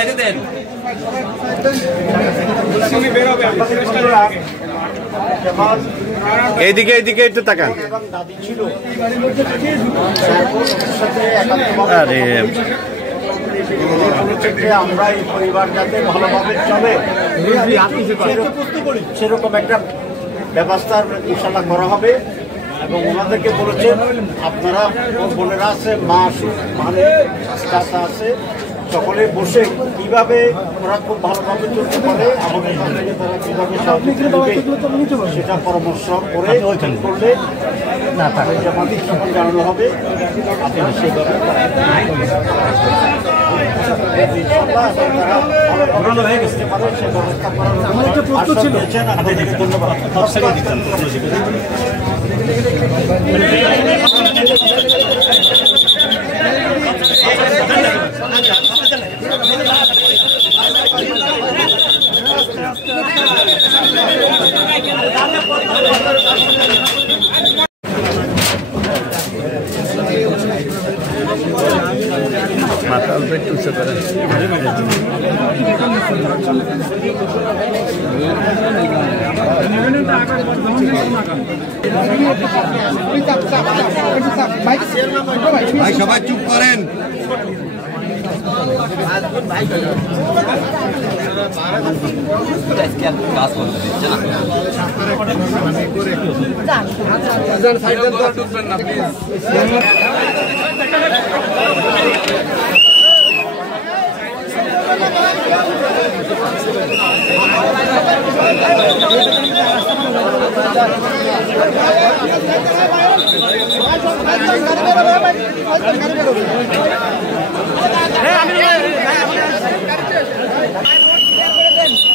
সাইডে দেন। এইদিকে এইদিকে একটু তাকান। আরে আমরা এই পরিবার যাতে ভালোভাবে চলে সেরকম একটা ব্যবস্থা ইনশাল্লাহ করা হবে। এবং ওনাদেরকে বলেছেন আপনারা বোনেরা আছে, মা মানে চাচা আছে, সকলে বসে কিভাবে ওরা খুব ভালোভাবে চলতে পারে, আমাদের সঙ্গে তারা কিভাবে সহযোগিতা দেবে সেটা পরামর্শ করে করলে জামাতের সকল জানানো হবে। আপনারা সেভাবে ভালো হয়ে গেছে পারে সে ব্যবস্থা করার আপনাদেরকে ধন্যবাদ। মাথা অল্প একটু উঁচু করেন। ভাই সবাই চুপ করেন।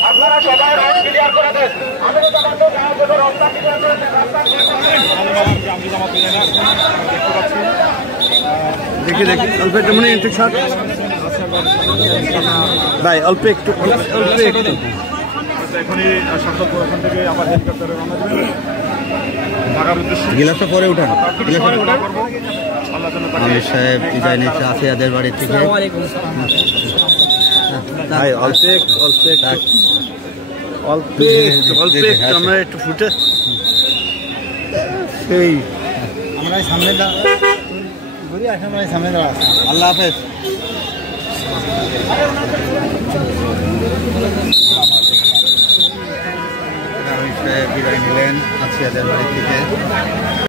আপনারা সবাই রাইট ক্লিয়ার করে দেন। আমি তো জামাতে রাস্তা ক্লিয়ার করে দেন। দেখি দেখি অল্প একটু মনে একটু শর্ট ভাই, অল্প একটু অল্প একটু। এখনই ওখান থেকে আবার হেলিকপ্টারে রওনা দেবে ঢাকার উদ্দেশ্যে। গিলাসটা পরে উঠান। আমির সাহেব বিদায় নিচ্ছে আসিয়াদের বাড়ি থেকে। ভাই অল্প একটু অল্প একটু অল্প অল্প একটু আমরা একটু ফুটে সেই আমরা সামনে ঘুরে আসে, আমরা সামনে দাঁড়া। আল্লাহ হাফেজ। আমির সাহেব বিদায় নিলেন আসিয়াদের বাড়ি থেকে।